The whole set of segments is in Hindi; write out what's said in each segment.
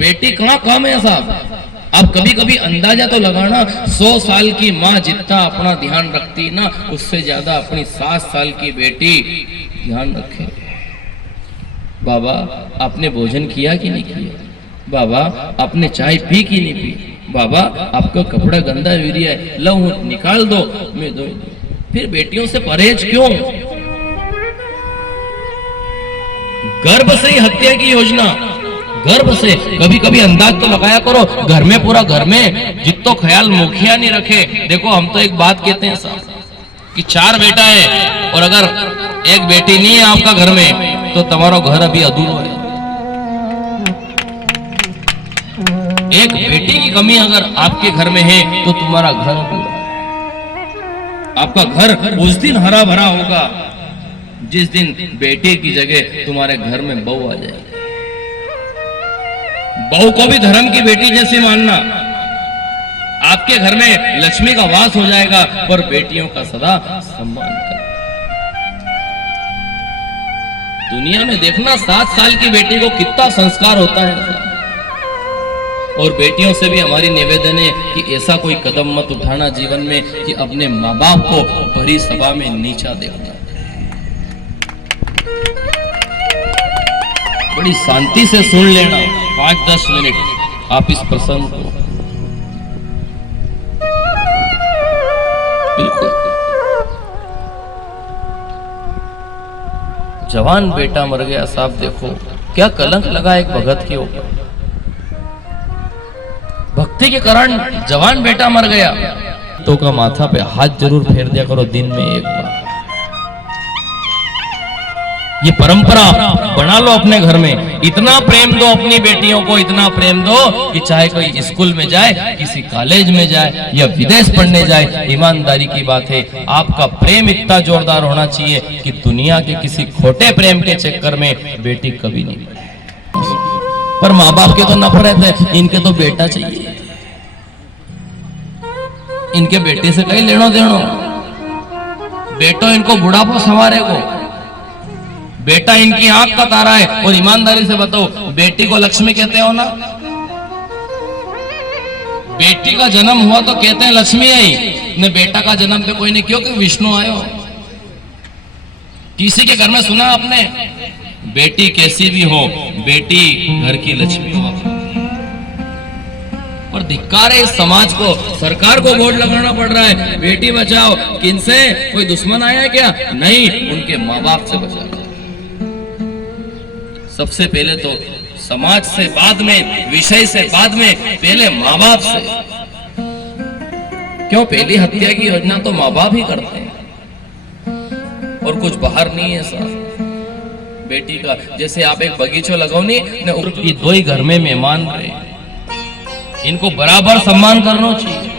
बेटी कहाँ कम है साहब। आप कभी कभी अंदाजा तो लगाना, 100 साल की माँ जितना अपना ध्यान रखती ना, उससे ज्यादा अपनी 7 साल की बेटी ध्यान रखे। बाबा आपने भोजन किया कि नहीं किया, बाबा आपने चाय पी कि नहीं पी, बाबा आपका कपड़ा गंदा विरिया है, लो निकाल दो, मैं दो। फिर बेटियों से परहेज क्यों? गर्भ से ही हत्या की योजना, गर्भ से। कभी कभी अंदाज तो लगाया करो, घर में पूरा घर में जितो ख्याल मुखिया नहीं रखे। देखो हम तो एक बात कहते हैं साहब कि 4 बेटा है और अगर एक बेटी नहीं है आपका घर में तो तुम्हारा घर अभी अधूरा है। एक बेटी की कमी अगर आपके घर में है तो तुम्हारा घर अधूरा है। आपका घर उस दिन हरा भरा होगा जिस दिन बेटे की जगह तुम्हारे घर में बहू आ जाएगी। बहू को भी धर्म की बेटी जैसे मानना, आपके घर में लक्ष्मी का वास हो जाएगा, पर बेटियों का सदा सम्मान करना। दुनिया में देखना 7 साल की बेटी को कितना संस्कार होता है। और बेटियों से भी हमारी निवेदन है कि ऐसा कोई कदम मत उठाना जीवन में कि अपने माँ बाप को भरी सभा में नीचा देखना। बड़ी शांति से सुन लेना, 5-10 मिनट आप इस प्रसंग को। बिल्कुल जवान बेटा मर गया साहब, देखो क्या कलंक लगा एक भगत के ऊपर। भक्ति के कारण जवान बेटा मर गया तो का माथा पे हाथ जरूर फेर दिया करो दिन में एक बार। ये परंपरा बना लो अपने घर में। इतना प्रेम दो अपनी बेटियों को, इतना प्रेम दो कि चाहे कोई स्कूल में जाए, किसी कॉलेज में जाए या विदेश पढ़ने जाए, ईमानदारी की बात है आपका प्रेम इतना जोरदार होना चाहिए कि दुनिया के किसी खोटे प्रेम के चक्कर में बेटी कभी नहीं पड़े। पर माँ बाप के तो नफरत है, इनके तो बेटा चाहिए, इनके बेटे से कहीं लेनो देनो। बेटो इनको बुढ़ापा संवारेगो, बेटा इनकी आंख का तारा है। और ईमानदारी से बताओ, बेटी को लक्ष्मी कहते हो ना? बेटी का जन्म हुआ तो कहते हैं लक्ष्मी आई, ने बेटा का जन्म पे कोई नहीं, क्योंकि विष्णु आयो। किसी के घर में सुना आपने? बेटी कैसी भी हो, बेटी घर की लक्ष्मी हुआ। और धिक्कार है इस समाज को, सरकार को बोर्ड लगाना पड़ रहा है बेटी बचाओ। किनसे? कोई दुश्मन आया है क्या? नहीं, उनके माँ बाप से बचाओ। सबसे पहले तो समाज से, बाद में विषय से, बाद में पहले माँ बाप से। क्यों? पहली हत्या की योजना तो माँ बाप ही करते हैं और कुछ बाहर नहीं है साहब। बेटी का जैसे आप एक बगीचो लगाओ नहीं, दो ही घर में मेहमान रहे, इनको बराबर सम्मान करना चाहिए।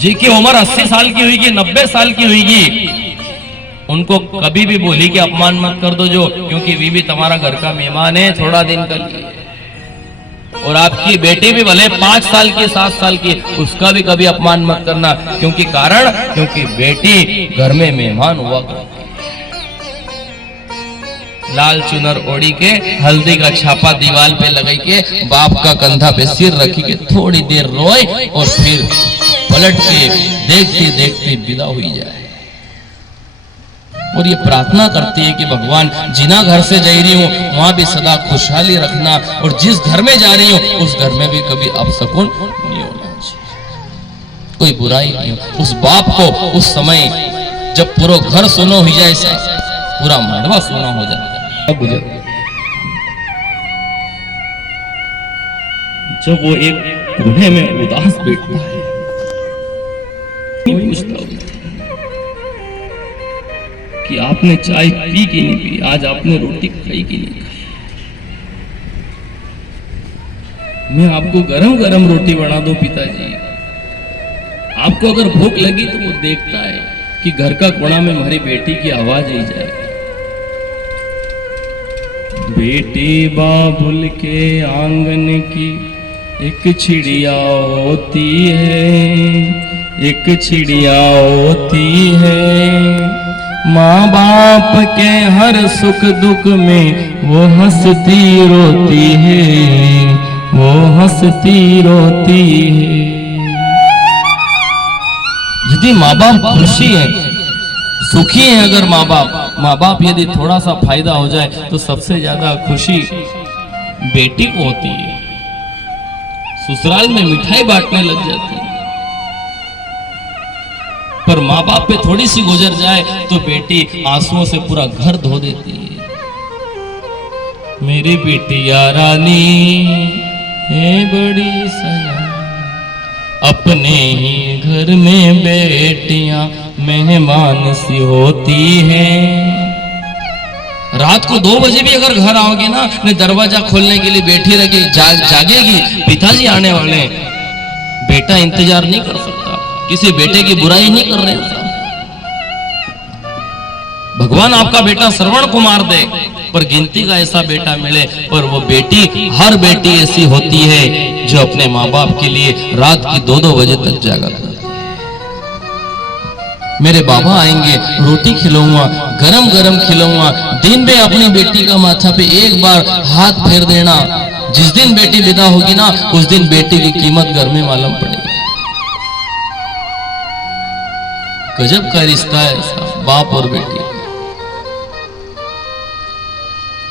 जी की उम्र 80 साल की हुई, 90 साल की हुई, उनको कभी भी बोली कि अपमान मत कर दो जो, क्योंकि वे भी तुम्हारा घर का मेहमान है थोड़ा दिन के लिए। और आपकी बेटी भी भले 5 साल की, 7 साल की, उसका भी कभी अपमान मत करना। क्योंकि कारण, क्योंकि बेटी घर में मेहमान हुआ करती। लाल चुनर ओढ़ी के, हल्दी का छापा दीवार पे लगाई के, बाप का कंधा पे सिर रखी के थोड़ी देर रोए और फिर पलट के देखते देखते विदा हुई जाए। और ये प्रार्थना करती है कि भगवान जिना घर से जा रही हूँ वहां भी सदा खुशहाली रखना, और जिस घर में जा रही हूँ उस घर में भी कभी अपशकुन नहीं होना चाहिए, कोई बुराई नहीं हो। उस बाप को उस समय जब पूरा घर सुनो हो जाए, पूरा मंडवा सुना हो जाए, जब वो एक कोने में उदास बैठता है, पूछता हूं कि आपने चाय पी कि नहीं पी, आज आपने रोटी खाई कि नहीं खाई। मैं आपको गरम गरम रोटी बना दूं पिताजी। आपको अगर भूख लगी तो वो देखता है कि घर का कोना में हमारी बेटी की आवाज ही जाए। बेटी बाबुल के आंगन की एक चिड़िया होती है, एक चिड़िया होती है, माँ बाप के हर सुख दुख में वो हंसती रोती है, वो हंसती रोती है। यदि माँ बाप खुशी है, सुखी है, अगर माँ बाप यदि थोड़ा सा फायदा हो जाए तो सबसे ज्यादा खुशी बेटी को होती है। ससुराल में मिठाई बांटने लग जाती है, पर माँ बाप पे थोड़ी सी गुजर जाए तो बेटी आंसुओं से पूरा घर धो देती है। मेरी बेटिया रानी है बड़ी सयानी, अपने ही घर में बेटियां मेहमान सी होती हैं। रात को 2 बजे भी अगर घर आओगे ना, ने दरवाजा खोलने के लिए बैठी रहेगी, जागेगी, पिताजी आने वाले। बेटा इंतजार नहीं कर सकता, किसी बेटे की बुराई नहीं कर रहे हैं। भगवान आपका बेटा श्रवण कुमार दे, पर गिनती का ऐसा बेटा मिले। पर वो बेटी, हर बेटी ऐसी होती है जो अपने माँ बाप के लिए रात की 2-2 बजे तक जागा करती है। मेरे बाबा आएंगे, रोटी खिलाऊंगा, गरम गरम खिलाऊंगा। दिन में अपनी बेटी का माथा पे एक बार हाथ फेर देना। जिस दिन बेटी विदा होगी ना, उस दिन बेटी की कीमत घर में मालूम पड़ेगी। गजब का रिश्ता है बाप और बेटी।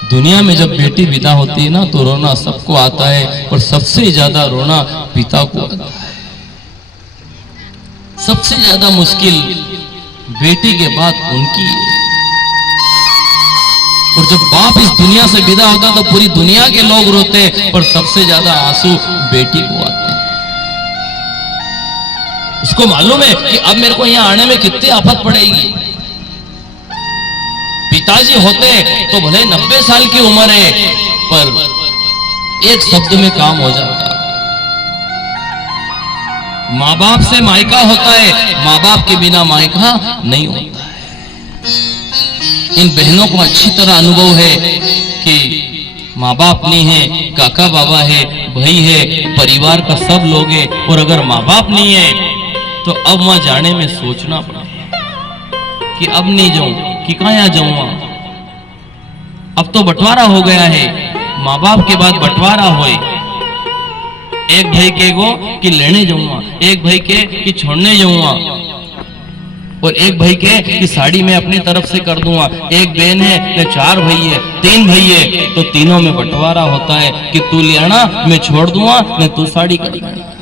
दुनिया में जब बेटी विदा होती है ना, तो रोना सबको आता है, पर सबसे ज्यादा रोना पिता को आता है। सबसे ज्यादा मुश्किल बेटी के बाद उनकी है। और जब बाप इस दुनिया से विदा होता तो पूरी दुनिया के लोग रोते, पर सबसे ज्यादा आंसू बेटी को आते हैं। उसको मालूम है कि अब मेरे को यहाँ आने में कितनी आफत पड़ेगी। पिताजी होते तो भले 90 साल की उम्र है, पर एक शब्द में काम हो जाता। माँ बाप से मायका होता है, माँ बाप के बिना मायका नहीं होता है। इन बहनों को अच्छी तरह अनुभव है कि माँ बाप नहीं है, काका बाबा है, भाई है, परिवार का सब लोग है, और अगर माँ बाप नहीं है तो अब वहां जाने में सोचना पड़ा कि अब नहीं जाऊं कि कहां जाऊंगा। अब तो बंटवारा हो गया है, माँ बाप के बाद बंटवारा होए। एक भाई के को कि लेने जाऊंगा, एक भाई के कि छोड़ने जाऊंगा, और एक भाई के कि साड़ी मैं अपनी तरफ से कर दूंगा। एक बहन है न 4 भाई है, 3 भाई है, तो तीनों में बंटवारा होता है कि तू ले आना, मैं छोड़ दूंगा, न तू साड़ी कर देना।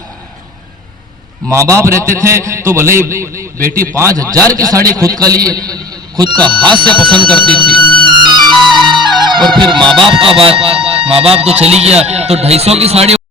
माँ बाप रहते थे तो भले ही बेटी 5000 की साड़ी खुद का लिए, खुद का हाथ से पसंद करती थी। और फिर माँ बाप का बात, माँ बाप तो चली गया तो 250 की साड़ी